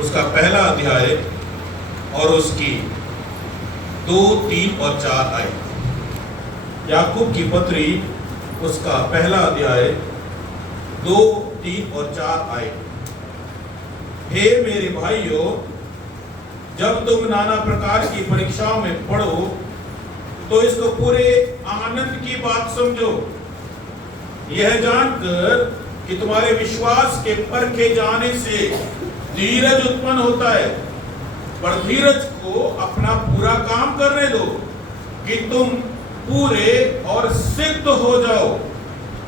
उसका पहला अध्याय और उसकी 2, 3 और 4 आयत। याकूब की पत्री उसका पहला अध्याय 2, 3 और 4 आयत। हे मेरे भाइयों, जब तुम नाना प्रकार की परीक्षाओं में पढ़ो तो इसको पूरे आनंद की बात समझो, यह जानकर कि तुम्हारे विश्वास के परखे जाने से धीरज उत्पन्न होता है। पर धीरज को अपना पूरा काम करने दो कि तुम पूरे और सिद्ध हो जाओ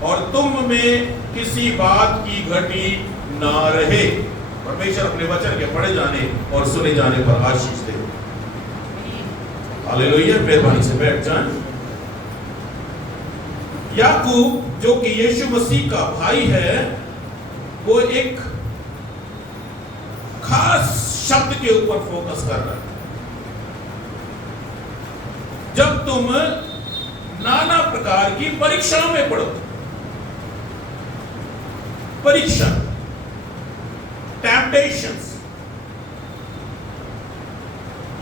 और तुम में किसी बात की घटी ना रहे। परमेश्वर अपने वचन के पढ़े जाने और सुने जाने पर आशीष दे। हालेलुया। मेहरबानी से बैठ जाएं। याकूब जो कि यीशु मसीह का भाई है, वो एक खास शब्द के ऊपर फोकस कर रहा है। जब तुम नाना प्रकार की परीक्षाओं में पढ़ो, परीक्षा, टेम्पटेशंस,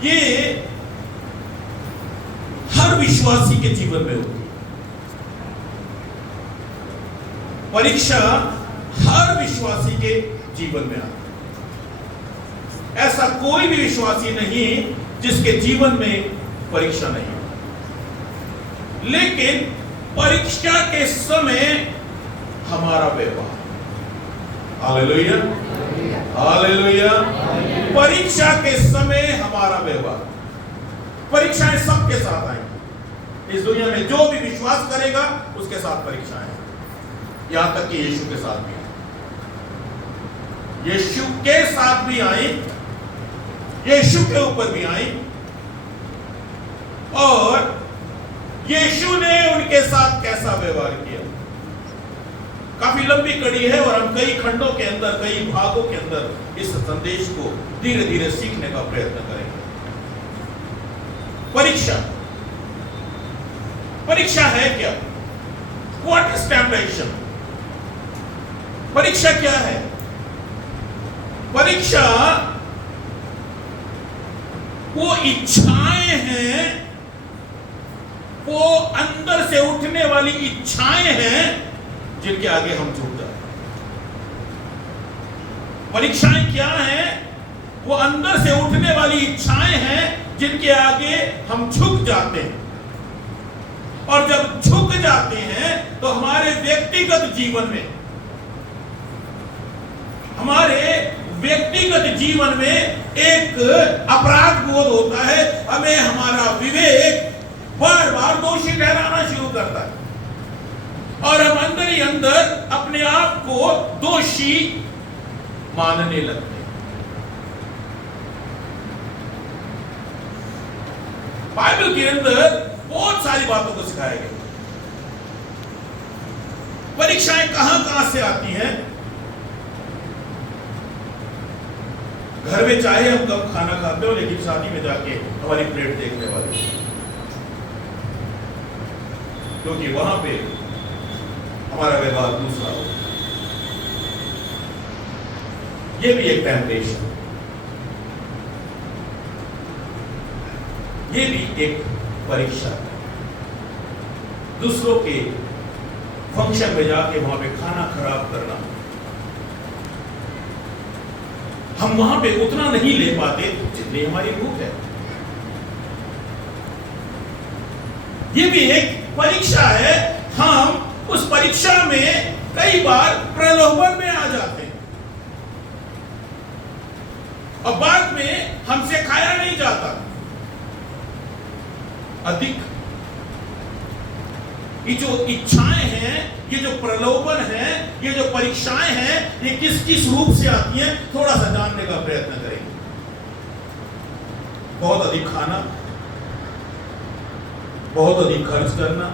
ये हर विश्वासी के जीवन में होती है। परीक्षा हर विश्वासी के जीवन में आती है। ऐसा कोई भी विश्वासी नहीं जिसके जीवन में परीक्षा नहीं हो। लेकिन परीक्षा के समय हमारा व्यवहार, हालेलुया, हालेलुया, परीक्षा के समय हमारा व्यवहार। परीक्षाएं सबके साथ आएंगी। इस दुनिया में जो भी विश्वास करेगा उसके साथ परीक्षाएं हैं। यहां तक कि यीशु के साथ भी आई, यीशु के साथ भी आई, यीशु के ऊपर भी आई, और यीशु ने उनके साथ कैसा व्यवहार किया। काफी लंबी कड़ी है और हम कई खंडों के अंदर, कई भागों के अंदर इस संदेश को धीरे धीरे सीखने का प्रयत्न करेंगे। परीक्षा, परीक्षा है क्या? What is temptation? परीक्षा क्या है? परीक्षा वो इच्छाएं हैं, वो अंदर से उठने वाली इच्छाएं हैं जिनके आगे हम झुक जाते हैं। परीक्षाएं क्या हैं? वो अंदर से उठने वाली इच्छाएं हैं जिनके आगे हम झुक जाते हैं। और जब झुक जाते हैं तो हमारे व्यक्तिगत जीवन में, हमारे व्यक्तिगत जीवन में एक अपराध बोध होता है। हमें हमारा विवेक बार बार दोषी ठहराना शुरू करता है और हम अंदर ही अंदर अपने आप को दोषी मानने लगते हैं। बाइबल के अंदर बहुत सारी बातों को सिखाया गया। परीक्षाएं कहां कहां से आती हैं? घर में चाहे हम कम खाना खाते हो, लेकिन शादी में जाके हमारी प्लेट देखने वाली, क्योंकि वहां पे हमारा व्यवहार दूसरा हो। ये भी एक टेम्पटेशन, ये भी एक परीक्षा। दूसरों के फंक्शन में जाके वहां पे खाना खराब करना, हम वहां पे उतना नहीं ले पाते जितनी हमारी भूख है। ये भी एक परीक्षा है। हम उस परीक्षा में कई बार प्रलोभन में आ जाते हैं और बाद में हमसे खाया नहीं जाता। अधिक ये जो इच्छाएं हैं, ये जो प्रलोभन है, ये जो परीक्षाएं हैं, ये किस किस रूप से आती हैं, थोड़ा सा जानने का प्रयत्न करेंगे। बहुत अधिक खाना, बहुत अधिक खर्च करना,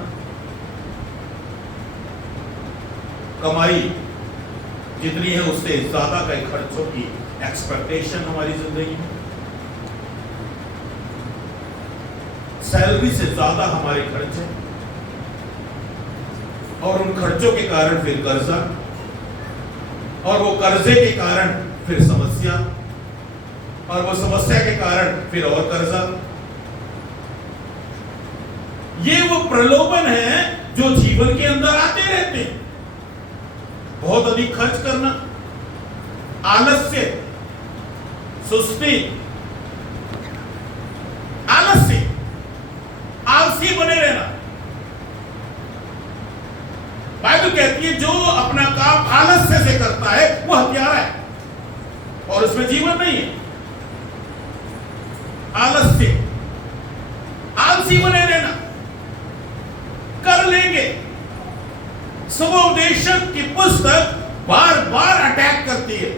कमाई जितनी है उससे ज्यादा का खर्चों की एक्सपेक्टेशन हमारी जिंदगी में, सैलरी से ज्यादा हमारे खर्च है और उन खर्चों के कारण फिर कर्जा और वो कर्जे के कारण फिर समस्या और वो समस्या के कारण फिर और कर्जा। ये वो प्रलोभन है जो जीवन के अंदर आते रहते हैं। बहुत अधिक खर्च करना, आलस्य, सुस्ती, आलस्य, आलसी बने रहना। बाइबल कहती है जो अपना काम आलस्य से करता है वो हत्यारा है और उसमें जीवन नहीं है। आलस्य, आलसी बने रहना, कर लेंगे। सुबोधेशक की पुस्तक बार बार अटैक करती है।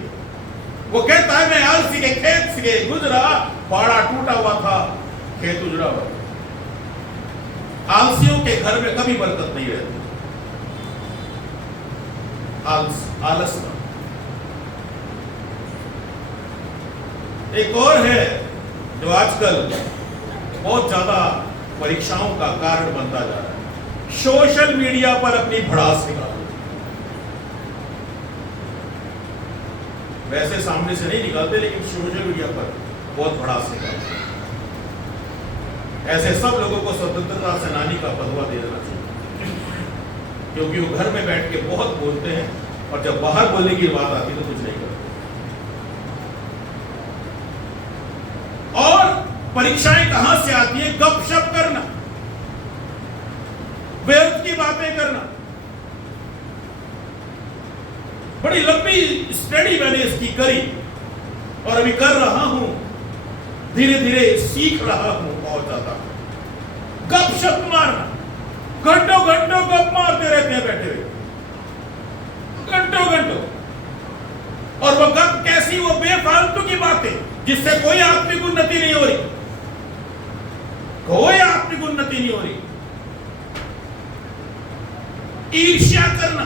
वो कहता है मैं आलसी के खेत से गुजरा, बाड़ा टूटा हुआ था, खेत उजड़ा हुआ। आलसियों के घर में कभी बरकत नहीं रहती। आलस। एक और है जो आजकल बहुत ज्यादा परीक्षाओं का कारण बनता जा रहा है, सोशल मीडिया पर अपनी भड़ास निकालो। वैसे सामने से नहीं निकालते, लेकिन सोशल मीडिया पर बहुत भड़ास निकालते। ऐसे सब लोगों को स्वतंत्रता सेनानी का पदवा दे देना चाहिए, क्योंकि वो घर में बैठ के बहुत बोलते हैं और जब बाहर बोलने की बात आती है तो कुछ नहीं करते। और परीक्षाएं कहां से आती है? गपशप करना, व्यर्थ की बातें करना। बड़ी लंबी स्टडी मैंने इसकी करी और अभी कर रहा हूं, धीरे धीरे सीख रहा हूं बहुत ज्यादा। गपशप मारना, घंटों घंटों गप मारते रहते हैं बैठे हुए, घंटों घंटों। और वो गप कैसी? वो बेफालतू की बातें जिससे कोई आत्मिक उन्नति नहीं हो रही, कोई आत्मिक उन्नति नहीं हो रही। ईर्ष्या करना,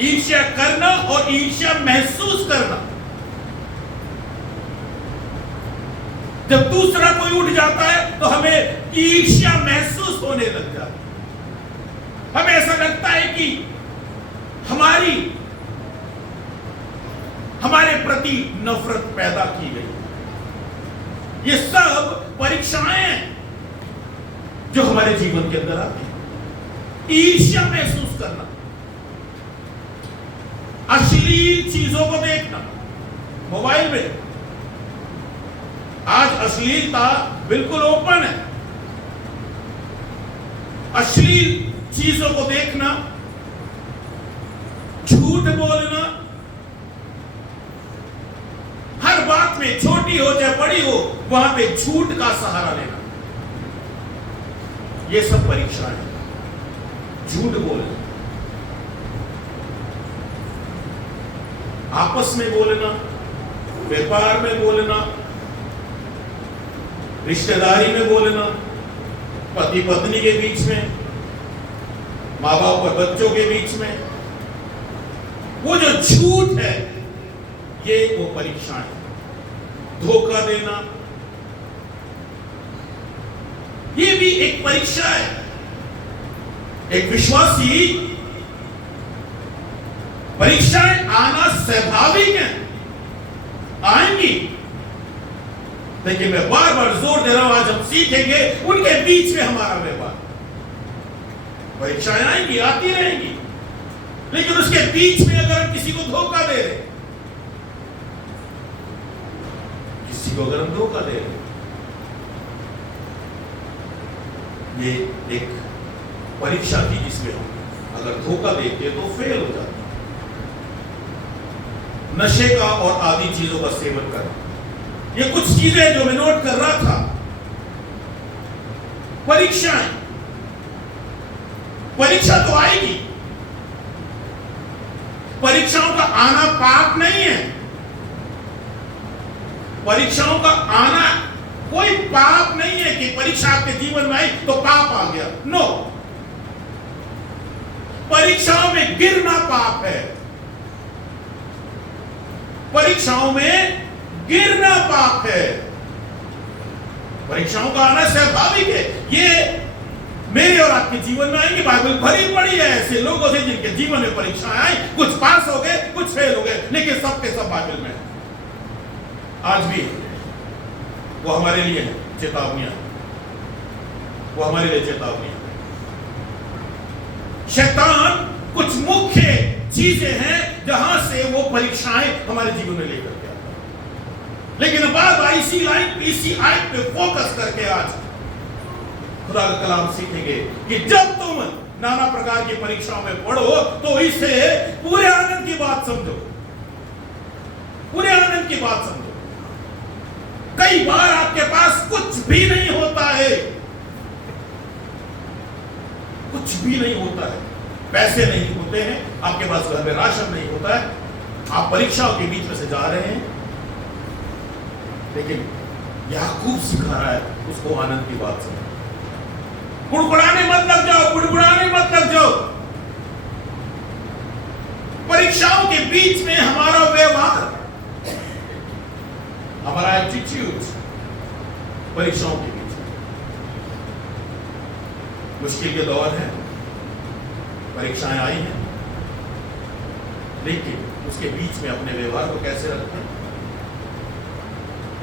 ईर्ष्या करना और ईर्ष्या महसूस करना। जब दूसरा कोई उठ जाता है तो हमें ईर्ष्या महसूस होने लग जाती है। हमें ऐसा लगता है कि हमारे प्रति नफरत पैदा की गई। ये सब परीक्षाएं हैं जो हमारे जीवन के अंदर आती हैं। ईर्ष्या महसूस करना, अश्लील चीजों को देखना मोबाइल में। आज अश्लीलता बिल्कुल ओपन है। अश्लील चीजों को देखना, झूठ बोलना, हर बात में, छोटी हो चाहे बड़ी हो, वहां पे झूठ का सहारा लेना। ये सब परीक्षाएं हैं। झूठ बोलना, आपस में बोलना, व्यापार में बोलना, रिश्तेदारी में बोलना, पति पत्नी के बीच में, माँ बाप और बच्चों के बीच में। वो जो झूठ है ये वो परीक्षाएं। धोखा देना ये भी एक परीक्षा है। एक विश्वासी, परीक्षाएं आना स्वाभाविक है, आएंगी। देखिए मैं बार बार जोर दे रहा हूं, आज हम सीखेंगे उनके बीच में हमारा व्यवहार। परीक्षाएं आएंगी, आती रहेंगी, लेकिन उसके बीच में अगर हम किसी को धोखा दे रहे, किसी को अगर हम धोखा दे रहे, ये एक परीक्षा थी जिसमें हम अगर धोखा देते तो फेल हो जाते। नशे का और आदि चीजों का सेवन करना, ये कुछ चीजें जो मैं नोट कर रहा था। परीक्षाएं, परीक्षा तो आएगी। परीक्षाओं का आना पाप नहीं है। परीक्षाओं का आना कोई पाप नहीं है कि परीक्षा आपके जीवन में आई तो पाप आ गया। नो, परीक्षाओं में गिरना पाप है। परीक्षाओं में गिरना पाप है। परीक्षाओं का आना स्वाभाविक है। ये मेरे और आपके जीवन में आएंगे। बाइबल भरी पड़ी है ऐसे लोगों से जिनके जीवन में परीक्षाएं आई, कुछ पास हो गए, कुछ फेल हो गए, लेकिन सबके सब बाइबल में है। आज भी वो हमारे लिए है चेतावनियां, वो हमारे लिए चेतावनियां। शैतान कुछ मुख्य चीजें हैं जहां से वो परीक्षाएं हमारे जीवन में लेकर के आता है। लेकिन बार इसी आयत पे फोकस करके आज खुदा का कलाम सीखेंगे कि जब तुम नाना प्रकार की परीक्षाओं में पढ़ो तो इसे पूरे आनंद की बात समझो, पूरे आनंद की बात समझो। कई बार आपके पास कुछ भी नहीं होता है, कुछ भी नहीं होता है, पैसे नहीं होते हैं, आपके पास घर में राशन नहीं होता है, आप परीक्षाओं के बीच में से जा रहे हैं, लेकिन याकूब सिखा रहा है उसको आनंद की बात समझो। गुड़गुड़ाने मत लग जाओ, गुड़गुड़ाने मत लग जाओ। परीक्षाओं के बीच में हमारा व्यवहार, हमारा एटीट्यूड परीक्षाओं के बीच में, मुश्किल के दौर है, परीक्षाएं आई हैं, लेकिन उसके बीच में अपने व्यवहार को कैसे रखते हैं,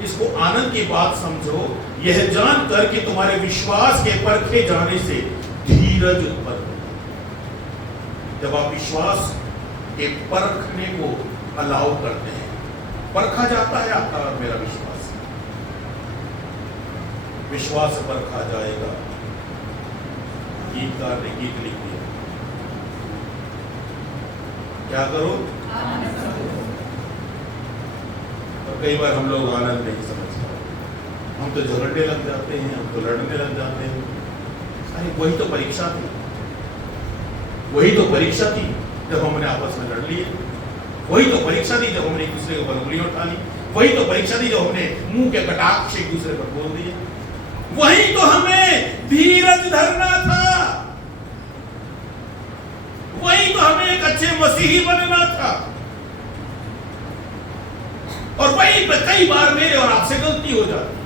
इसको आनंद की बात समझो, यह जानकर कि तुम्हारे विश्वास के परखे जाने से धीरज उत्पन्न हो। जब आप विश्वास के परखने को अलाउ करते हैं, परखा जाता है आपका और मेरा विश्वास, विश्वास से परखा जाएगा। गीतकार ने गीत लिख दिया, क्या करो? और कई बार हम लोग आनंद नहीं समझते, हम तो झगड़ने लग जाते हैं, हम तो लड़ने लग जाते हैं। अरे वही तो परीक्षा थी, वही तो परीक्षा थी जब हमने आपस में लड़ लिए, वही तो परीक्षा थी जब हमने एक दूसरे के ऊपर उंगली उठा ली, वही तो परीक्षा थी जब हमने मुंह के कटाक्ष एक दूसरे पर बोल दिए, वही तो हमें धीरज धरना था, वही तो हमें एक अच्छे मसीही बनना था। और वहीं पे कई बार मेरे और आपसे गलती हो जाती,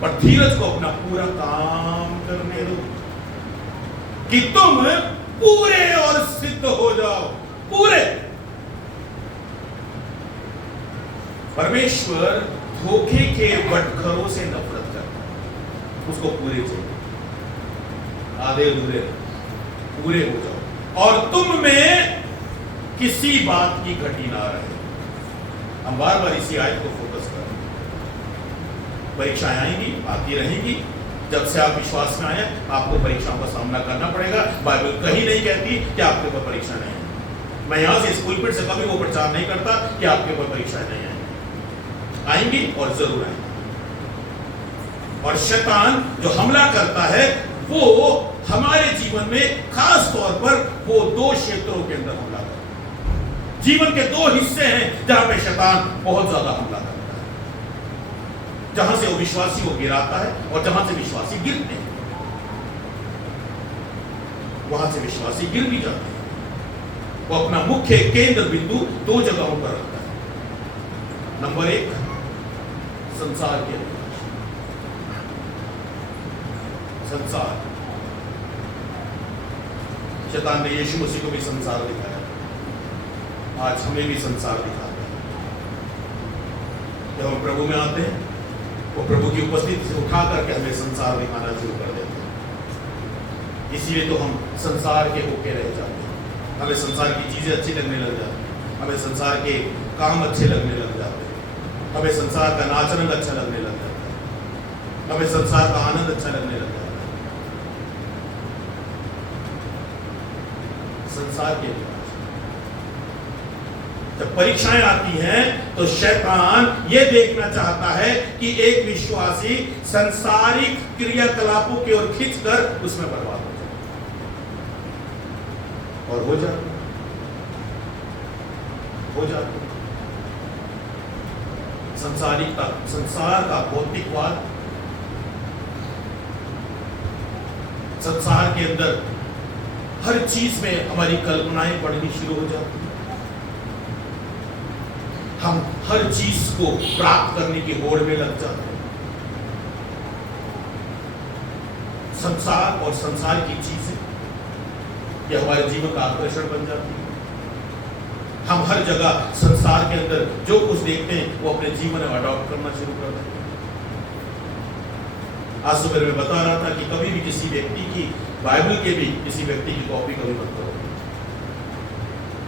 पर धीरज को अपना पूरा काम करने दो कि तुम पूरे और सिद्ध हो जाओ, पूरे। परमेश्वर धोखे के बटखरों से नफरत करता है, उसको पूरे चाहिए, आधे अधूरे पूरे हो जाओ और तुम में किसी बात की घटी ना रहे। हम बार बार इसी आयत को फोकस कर रहे हैं। परीक्षाएं आएंगी, आती रहेंगी, जब से आप विश्वास में आए आपको परीक्षाओं का सामना करना पड़ेगा। बाइबल कहीं नहीं कहती कि आपके ऊपर परीक्षा नहीं है। मैं यहां से स्कूल पिट से कभी वो प्रचार नहीं करता कि आपके ऊपर परीक्षाएं नहीं आएंगी, आएंगी और जरूर आएंगी। और शैतान जो हमला करता है वो हमारे जीवन में खास तौर पर वो दो क्षेत्रों के अंदर हमला करता है। जीवन के दो हिस्से हैं जहां पे शैतान बहुत ज्यादा हमला करता है, जहां से वो विश्वासी को गिराता है और जहां से विश्वासी गिरते हैं, वहां से विश्वासी गिर भी जाते हैं। वो अपना मुख्य केंद्र बिंदु दो जगहों पर रखता है। नंबर एक, संसार के अंदर, संसार। शैतान ने यीशु मसीह को भी संसार दिखाया, आज हमें भी संसार दिखाता है। जब हम प्रभु में आते हैं वो प्रभु की उपस्थिति से उठा करके हमें संसार दिखाना शुरू कर देते हैं। इसीलिए तो हम संसार के होके रह जाते हैं, हमें संसार की चीजें अच्छी लगने लग जाती हैं, हमें संसार के काम अच्छे लगने लग जाते हैं, हमें संसार का नाच रंग अच्छा लगने लग जाता है, हमें संसार का आनंद अच्छा लगने लग जाता है। संसार के जब परीक्षाएं आती हैं तो शैतान यह देखना चाहता है कि एक विश्वासी संसारिक क्रियाकलापों की ओर खींचकर उसमें बर्बाद हो जाए, और हो जाता संसारिकता, संसार का भौतिकवाद, संसार के अंदर हर चीज में हमारी कल्पनाएं बढ़नी शुरू हो जाती हैं। हम हर चीज को प्राप्त करने की होड़ में लग जाते हैं। संसार और संसार की चीजें ये हमारे जीवन का आकर्षण बन जाती है। हम हर जगह संसार के अंदर जो कुछ देखते हैं वो अपने जीवन में अडॉप्ट करना शुरू कर देते हैं। आज सुबह मैं बता रहा था कि कभी भी किसी व्यक्ति की, बाइबल के भी किसी व्यक्ति की कॉपी कभी मत करो,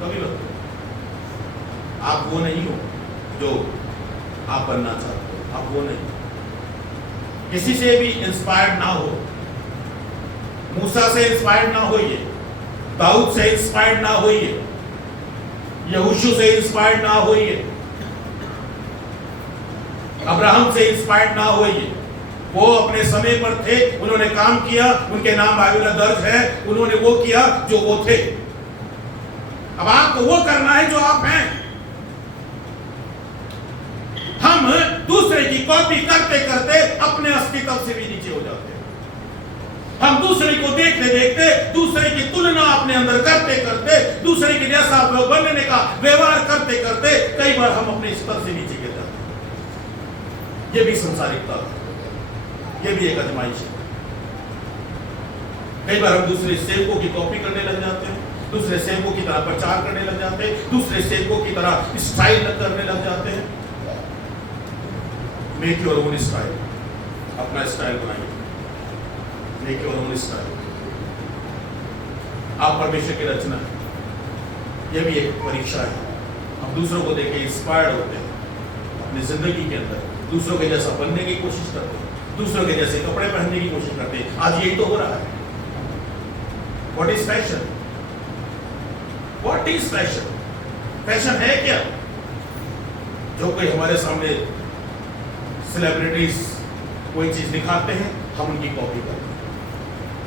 कभी मत करो। आप वो नहीं हो जो आप बनना चाहते हो, आप वो नहीं। किसी से भी इंस्पायर्ड ना हो, मूसा से इंस्पायर्ड ना होइए, दाऊद से इंस्पायर्ड ना होइए, यहोशू से इंस्पायर्ड ना होइए, अब्राहम से इंस्पायर्ड ना होइए। वो अपने समय पर थे, उन्होंने काम किया, उनके नाम बाइबल में दर्ज है, उन्होंने वो किया जो वो थे। अब आपको वो करना है जो आप हैं। हम दूसरे की कॉपी करते करते अपने अस्तित्व से भी नीचे हो जाते हैं। हम दूसरे को देखते देखते, दूसरे की तुलना अपने अंदर करते करते, दूसरे के जैसा बनने का व्यवहार करते करते कई बार हम अपने स्तर से नीचे गिर जाते हैं। ये भी संसारिकता है, ये भी एक आजमाइश है। कई बार हम दूसरे सेवकों की कॉपी करने लग जाते हैं, दूसरे सेवकों की तरह प्रचार करने लग जाते हैं, दूसरे सेवकों की तरह स्टाइल करने लग जाते हैं। मेक योर ओन स्टाइल, अपना स्टाइल बनाइए। Make your own style. आप परमेश्वर की रचना है, यह भी एक परीक्षा है। हम दूसरों को देख के इंस्पायर्ड होते हैं, अपनी जिंदगी के अंदर दूसरों के जैसा बनने की कोशिश करते हैं, दूसरों के जैसे कपड़े पहनने की कोशिश करते हैं। आज यही तो हो रहा है। What is fashion? What is fashion? Fashion है क्या? जो कोई हमारे सामने सेलिब्रिटीज कोई चीज दिखाते हैं, हम उनकी कॉपी करते हैं।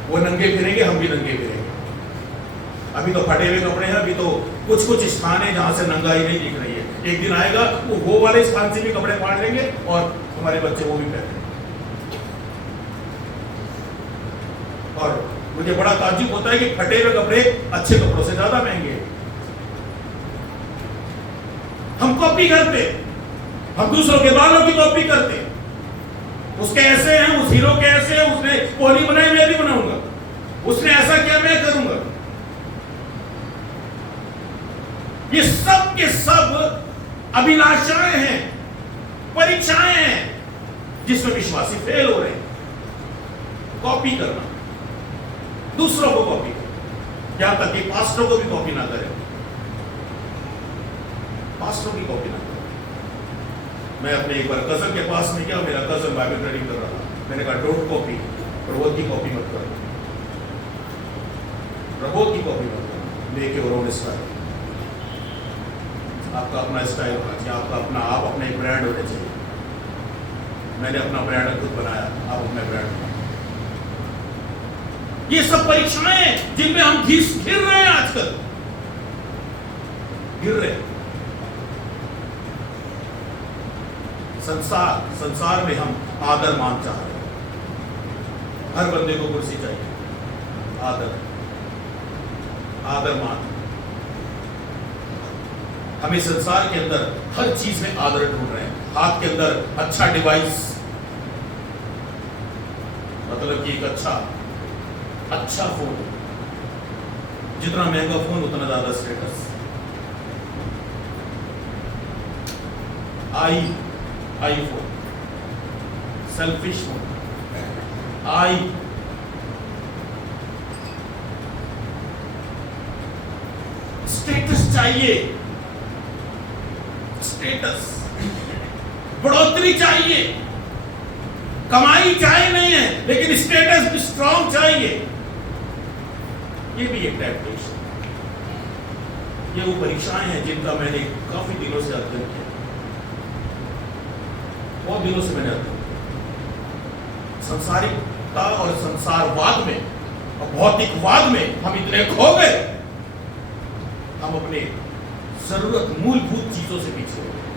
वो नंगे फिरेंगे, हम भी नंगे फिरेंगे। अभी तो फटे हुए कपड़े हैं, अभी तो कुछ कुछ स्थान है जहां से नंगाई नहीं दिख रही है। एक दिन आएगा वो वाले स्थान से भी कपड़े फाड़ लेंगे और हमारे बच्चे वो भी पहनेंगे। और मुझे बड़ा ताज्जुब होता है कि फटे हुए कपड़े अच्छे कपड़ों से ज्यादा महंगे हैं। हम कॉपी करते, हम दूसरों के बालों की कॉपी करते। उसके ऐसे हैं, उस हीरो के ऐसे हैं, उसने कोहनी बनाई मैं भी बनाऊंगा, उसने ऐसा किया मैं करूंगा। ये सब के सब अभिलाषाएं हैं, परीक्षाएं हैं जिसमें विश्वासी फेल हो रहे हैं। कॉपी करना, दूसरों को कॉपी करना, यहां तक कि पास्टरों को भी कॉपी ना करें, पास्टरों की कॉपी ना करें। मैं अपने एक बार कजन के पास में गया, मेरा कजन बाइबल रीडिंग कर रहा था। मैंने कहा डोंट कॉपी, प्रबोध की कॉपी मत करो, प्रबोध की कॉपी मत करो। Make your own style. आपका अपना स्टाइल होना चाहिए, आपका अपना, आप अपना एक ब्रांड होना चाहिए। मैंने अपना ब्रांड खुद बनाया, आप अपना ब्रांड बनाए। ये सब परीक्षाएं हैं जिनमें हम घिर रहे हैं, आजकल गिर रहे हैं। संसार में हम आदर मान चाह रहे हैं। हर बंदे को कुर्सी चाहिए, आदर मान। हमें संसार के अंदर हर चीज में आदर ढूंढ रहे हैं। हाथ के अंदर अच्छा डिवाइस, मतलब कि एक अच्छा फोन, जितना महंगा फोन उतना ज्यादा status. IPhone, selfish phone, status चाहिए, स्टेटस, बढ़ोतरी चाहिए। कमाई चाहिए नहीं है, लेकिन स्टेटस भी स्ट्रॉन्ग चाहिए। ये भी एक टेम्पटेशन। ये वो परीक्षाएं हैं जिनका मैंने काफी दिनों से अध्ययन किया, बहुत दिनों से मैंने अध्ययन किया। संसारिकता और संसारवाद में और भौतिकवाद में हम इतने खो गए, हम अपने जरूरत मूलभूत चीजों से पीछे हो गए,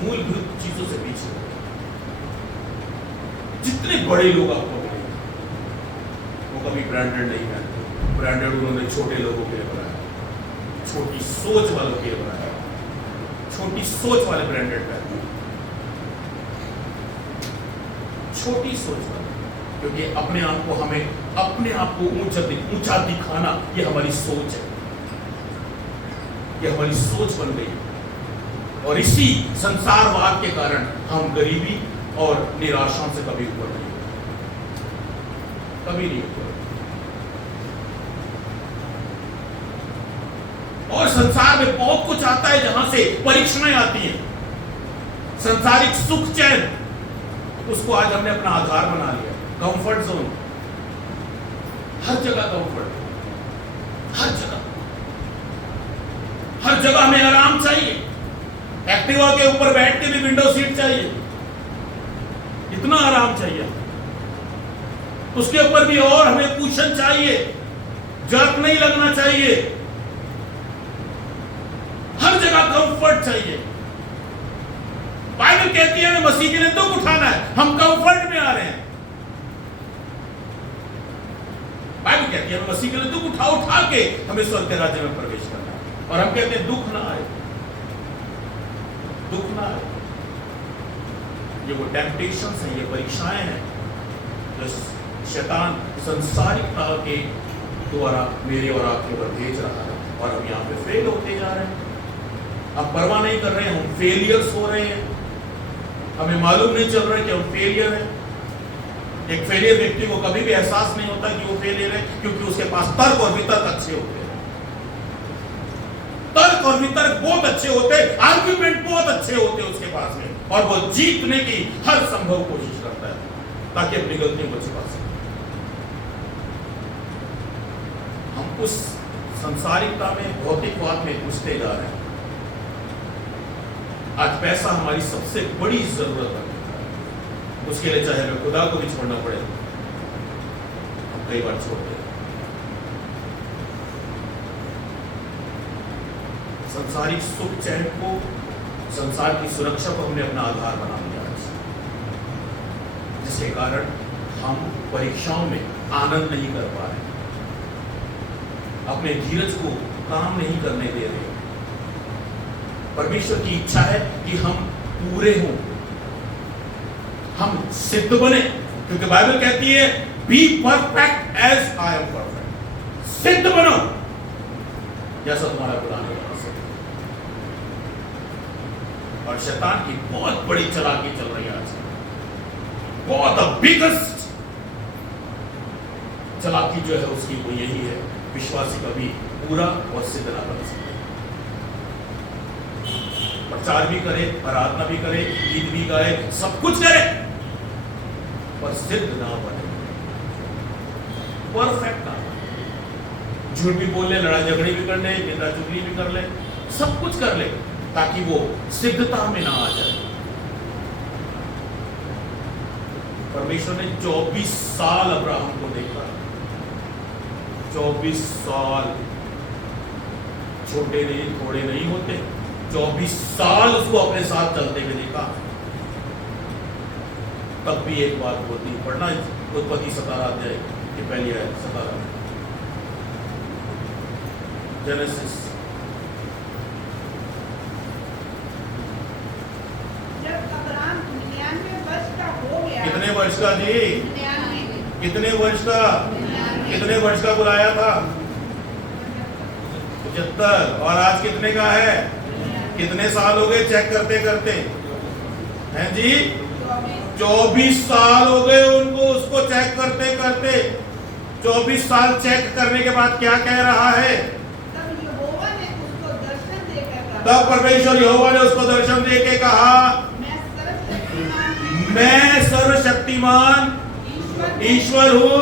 मूलभूत चीजों से पीछे हो गए। जितने बड़े लोग आपको मिले वो कभी ब्रांडेड नहीं पहनते। ब्रांडेड उन्होंने छोटे लोगों के लिए बनाया, छोटी सोच वालों के लिए बनाया, छोटी सोच वाले ब्रांडेड पहनते, छोटी सोच वाले। क्योंकि अपने आप को ऊंचा दिखाना, ये हमारी सोच है। ये हमारी सोच बन गई है। और इसी संसारवाद के कारण हम गरीबी और निराशाओं से कभी ऊपर नहीं हुए, कभी नहीं ऊपर। और संसार में बहुत कुछ आता है जहां से परीक्षाएं आती हैं, संसारिक सुख चैन, उसको आज हमने अपना आधार बना लिया। कंफर्ट जोन, हर जगह कंफर्ट, हर जगह, हर जगह हमें आराम चाहिए। एक्टिवा के ऊपर बैठ के भी विंडो सीट चाहिए, इतना आराम चाहिए। उसके ऊपर भी और हमें कुशन चाहिए, जर्क नहीं लगना चाहिए, हर जगह कंफर्ट चाहिए। बाइबल कहती है हमें मसीह के लिए दुख उठाना है, हम कंफर्ट में आ रहे हैं। बाइबल कहती है हमें मसीह के लिए दुख उठा उठा के हमें स्वर्ग के राज्य में प्रवेश करना है। और हम कहते हैं दुख ना आए, दुख ना आए। ये वो टेम्पटेशंस हैं, ये परीक्षाएं हैं जो शैतान संसारिकता के द्वारा मेरे और आपके ऊपर भेज रहा है, और हम यहाँ पे फेल होते जा रहे हैं। हम परवाह नहीं कर रहे हैं, हम फेलियर्स हो रहे हैं, हमें मालूम नहीं चल रहा है कि हम फेलियर हैं। एक फेलियर व्यक्ति को कभी भी एहसास नहीं होता कि वो फेलियर है, क्योंकि उसके पास तर्क और वितर्क अच्छे होते हैं, तर्क और वितर्क बहुत अच्छे होते हैं, आर्ग्यूमेंट बहुत अच्छे होते हैं उसके पास में, और वो जीतने की हर संभव कोशिश करता है ताकि अपनी गलतियों को छुपा सके। हम उस संसारिकता में, भौतिकवाद में घुसते जा रहे हैं। आज पैसा हमारी सबसे बड़ी जरूरत है, उसके लिए चाहे हमें खुदा को भी छोड़ना पड़े, हम कई बार छोड़ते हैं। संसारिक सुख चैन को, संसार की सुरक्षा को हमने अपना आधार बना लिया है, जिसके कारण हम परीक्षाओं में आनंद नहीं कर पा रहे, अपने धीरज को काम नहीं करने दे रहे। परमेश्वर की इच्छा है कि हम पूरे हों, हम सिद्ध बने, क्योंकि बाइबल कहती है be perfect as I am perfect. सिद्ध बनो जैसा तुम्हारा खुदा ने कहा। और शैतान की बहुत बड़ी चालाकी चल रही है आज, बहुत बिगेस्ट चालाकी जो है उसकी वो यही है, विश्वासी कभी पूरा और सिद्ध ना बन सके। प्रचार भी करे, आराधना भी करे, गीत भी गाए, सब कुछ करे, पर सिद्ध ना बने, परफेक्ट ना बने। झूठ भी बोल ले, लड़ाई झगड़ी भी कर ले, निंदा चुगली भी कर ले, सब कुछ कर ले, ताकि वो सिद्धता में ना आ जाए। परमेश्वर ने 24 साल अब्राहम को देखा, 24 साल, छोटे नहीं, थोड़े नहीं होते। 24 साल उसको अपने साथ चलते हुए देखा। तब भी एक बात होती, पढ़ना उत्पत्ति 17 अध्याय की पहली आयत 17, जेनेसिस। जब अब्राहम 99 वर्ष का हो गया। कितने वर्ष का जी? 99। कितने वर्ष का? 99। कितने वर्ष का बुलाया था? 75। और आज कितने का है? कितने साल हो गए चेक करते करते? हैं जी? 24 साल हो गए उनको उसको चेक करते करते। 24 साल चेक करने के बाद क्या कह रहा है? तब यहोवा ने उसको दर्शन देकर कहा, तब परमेश्वर यहोवा ने उसको दर्शन देके कहा, मैं सर्वशक्तिमान ईश्वर हूँ,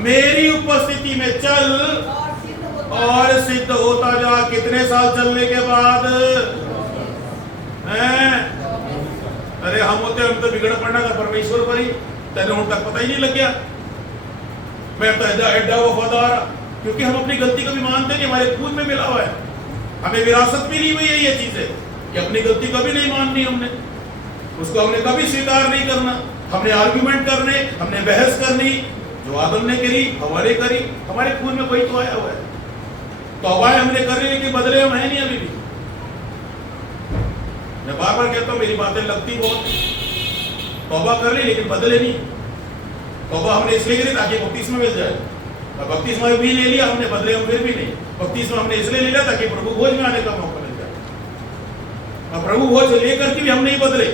मेरी उपस्थिति में चल और सिद्ध होता जा। कितने साल चलने के बाद हैं? अरे हम होते, हम तो बिगड़ पड़ना था परमेश्वर पर ही, तेरे उन तक पता ही नहीं लग गया। मैं तो एड्डा वफादार, क्योंकि हम अपनी गलती को भी मानते हैं कि हमारे खून में मिला हुआ है, हमें विरासत मिली हुई है ये चीजें, कि अपनी गलती कभी नहीं माननी, हमने उसको हमने कभी स्वीकार नहीं करना। हमने आर्गुमेंट करने, हमने बहस करनी, जो आदम ने करी, हवाले करी, हमारे खून में वही तो आया हुआ है। तौबाएं हमने कर रही, लेकिन बदले हम है नहीं अभी भी। मैं बार बार कहता हूँ, मेरी बातें लगती बहुत, तौबा कर ली लेकिन बदले नहीं। तौबा हमने इसलिए करी ताकि बपतिस्मा मिल जाए, और बपतिस्मा भी ले लिया हमने, बदले हम फिर भी नहीं। बपतिस्मा हमने इसलिए ले लिया ताकि प्रभु भोज में आने का मौका मिल जाए, और प्रभु भोज लेकर के भी हम नहीं बदले।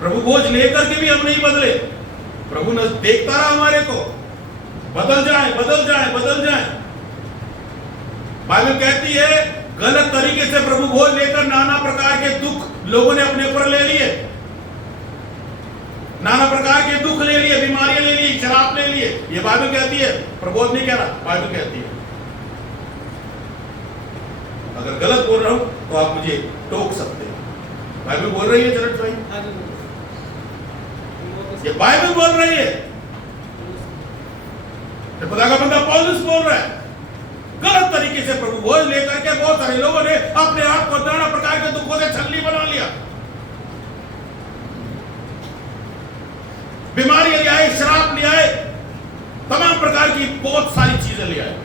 प्रभु भोज लेकर के भी हम नहीं बदले। प्रभु न देखता रहा हमारे को, बदल जाए बदल जाए बदल जाए। बाइबल कहती है गलत तरीके से प्रभु भोज लेकर नाना प्रकार के दुख लोगों ने अपने ऊपर ले लिए, नाना प्रकार के दुख ले लिए, बीमारियां ले ली, शराब ले लिए। ये बाइबल कहती है, प्रबोध नहीं कह रहा, बाइबल कहती है। अगर गलत बोल रहा हूं तो आप मुझे टोक सकते हैं। बाइबल बोल रही है चरण भाई, ये बाइबल बोल रही है, खुदा का बंदा पौलुस बोल रहा है। गलत तरीके से प्रभु भोज लेकर के बहुत सारे लोगों ने अपने आप को नाना प्रकार के दुखों से छलनी बना लिया, बीमारियां ले आए, शराब ले आए, तमाम प्रकार की बहुत सारी चीजें ले आए।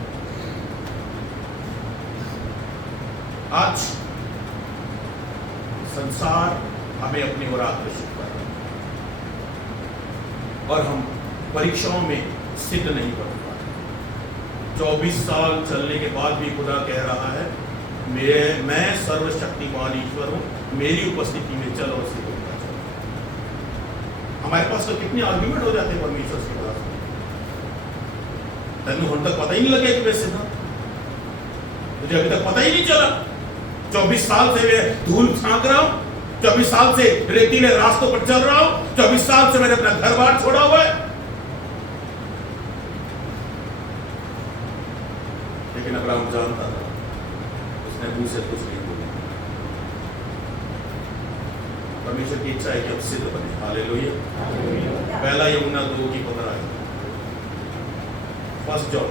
आज संसार हमें अपनी ओर आकर्षित कर रहा है और हम परीक्षाओं में सिद्ध नहीं कर पा रहे। 24 साल चलने के बाद भी खुदा कह रहा है मैं सर्वशक्तिमान ईश्वर हूं, मेरी उपस्थिति में चलो और सिद्ध होगा। हमारे पास तो कितने आर्ग्यूमेंट हो जाते हैं परमेश्वर के पास, तनु हम तक पता ही नहीं लगे कि मैं सिद्ध हूं, मुझे अभी तक पता ही नहीं चला। 24 साल से मैं धूल छांक रहा हूं, 24 साल से रेतीले रास्तों पर चल रहा हूं, 24 साल से मैंने अपना घर बार छोड़ा हुआ है, लेकिन अब्राहम जानता था, उसने मुंह से कुछ नहीं बोला। परमेश्वर की इच्छा है कि अब सिद्ध बने। हालेलुया। पहला यूहन्ना 2 की 15 है, फर्स्ट जॉन,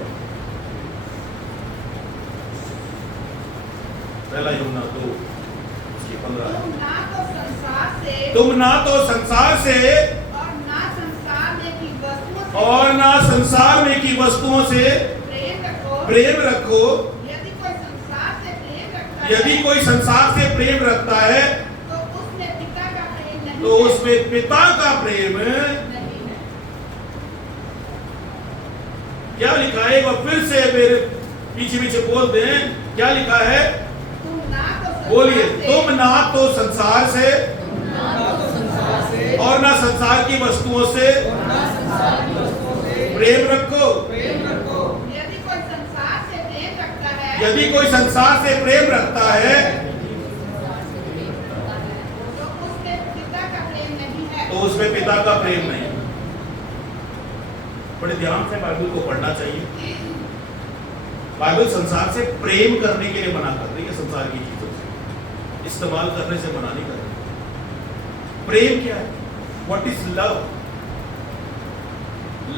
पहला यूहन्ना 2 की 15 है। तुम ना तो संसार से और ना संसार में की वस्तुओं से प्रेम रखो। यदि कोई संसार से प्रेम रखता है तो उसमें पिता का प्रेम नहीं है। क्या लिखा है? वह फिर से मेरे पीछे पीछे बोल दें, क्या लिखा है? बोलिए, तुम ना तो संसार से और ना संसार की वस्तुओं से प्रेम रखो। यदि कोई संसार से प्रेम रखता है तो उसमें पिता का प्रेम नहीं। बड़े ध्यान से बाइबल को पढ़ना चाहिए। बाइबल संसार से प्रेम करने के लिए मना कर रही है, संसार की चीजों से इस्तेमाल करने से मना नहीं कर रही। प्रेम क्या है? What is love?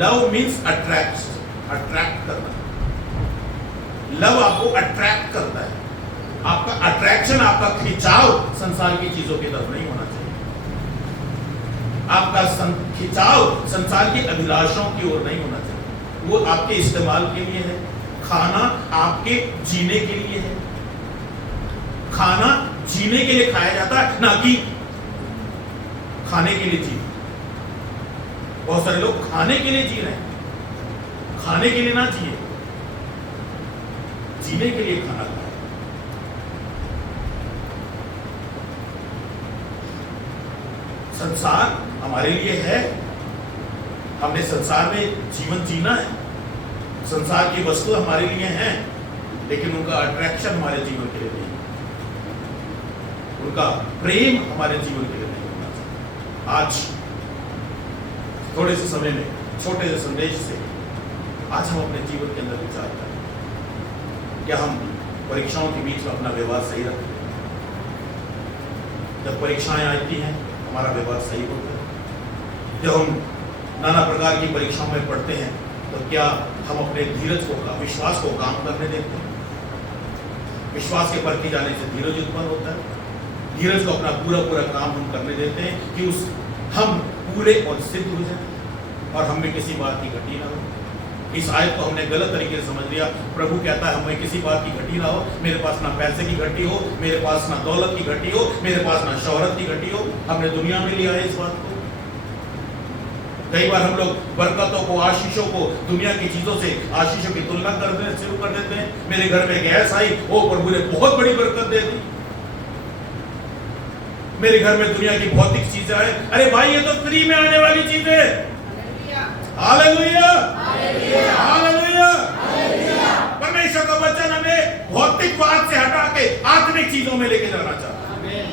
Love means attract करना। लव आपको अट्रैक्ट करता है। आपका अट्रैक्शन, आपका खिंचाव संसार की चीजों की तरफ नहीं होना चाहिए। आपका खिंचाव संसार की अभिलाषाओं की ओर नहीं होना चाहिए। वो आपके इस्तेमाल के लिए है। खाना आपके जीने के लिए है। खाना जीने के लिए खाया जाता है, ना कि खाने के लिए जी। बहुत सारे लोग खाने के लिए जी रहे हैं, खाने के लिए ना जिए, जीने के लिए खाना खाए। संसार हमारे लिए है, हमने संसार में जीवन जीना है। संसार की वस्तु हमारे लिए हैं, लेकिन उनका अट्रैक्शन हमारे जीवन के लिए नहीं, उनका प्रेम हमारे जीवन के लिए नहीं होना चाहिए। आज थोड़े से समय में, छोटे से संदेश से आज हम अपने जीवन के अंदर विचार करें। क्या हम परीक्षाओं के बीच में अपना व्यवहार सही रखते हैं? जब परीक्षाएं आती हैं हमारा व्यवहार सही होता है। जब हम नाना प्रकार की परीक्षाओं में पढ़ते हैं तो क्या हम अपने धीरज को, विश्वास को काम करने देते हैं? विश्वास के परखे जाने से धीरज उत्पन्न होता है। धीरज को अपना पूरा काम हम करने देते हैं कि हम पूरे और सिद्ध हो जाए और हमें किसी बात की घटी ना हो। इस आयत को हमने गलत तरीके से समझ लिया। प्रभु कहता है हमें किसी बात की घटी ना हो, मेरे पास ना पैसे की घटी हो, मेरे पास ना दौलत की घटी हो, मेरे पास ना शोहरत की घटी हो। हमने दुनिया में लिया है इस बात को। कई बार हम लोग बरकतों को, आशीषों को दुनिया की चीजों से आशीषों की तुलना करने शुरू कर देते हैं। मेरे घर में गैस आई, ओ प्रभु ने बहुत बड़ी बरकत दे दी। मेरे घर में दुनिया की भौतिक चीजें आए, अरे भाई ये तो फ्री में आने वाली चीजें है। Hallelujah, hallelujah. परमेश्वर का वचन हमें भौतिकवाद से हटा के आत्मिक चीजों में लेके जाना चाहता है।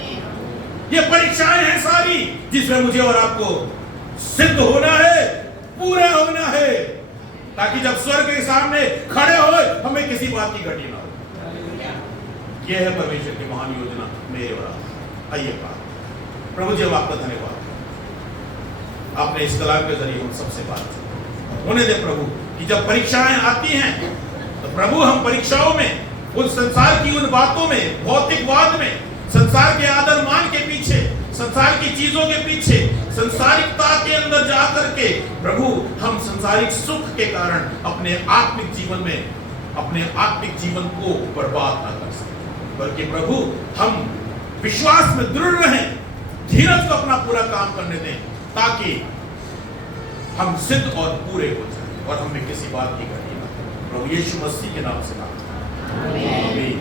ये परीक्षाएं हैं सारी जिसमें मुझे और आपको सिद्ध होना है, पूरा होना है, ताकि जब स्वर्ग के सामने खड़े हो हमें किसी बात की घटी ना हो। यह है परमेश्वर की महान योजना मेरे और आप। आइए बात प्रभु जी, आपका धन्यवाद, आपने इस कलाम के जरिए हम सबसे बात होने दे प्रभु कि जब परीक्षाएं आती हैं तो प्रभु हम परीक्षाओं में, उन संसार की उन बातों में, भौतिकवाद में, संसार के आदर मान के पीछे, संसार की चीजों के पीछे, संसारिकता के अंदर जाकर के प्रभु हम संसारिक सुख के कारण अपने आत्मिक जीवन में, अपने आत्मिक जीवन को बर्बाद ना कर सके, बल्कि प्रभु हम विश्वास में दृढ़ रहें, धीरज को अपना पूरा काम करने दें, ताकि हम सिद्ध और पूरे हो जाएं और हमें किसी बात की घटी ना हो। प्रभु यीशु मसीह के नाम से आमीन।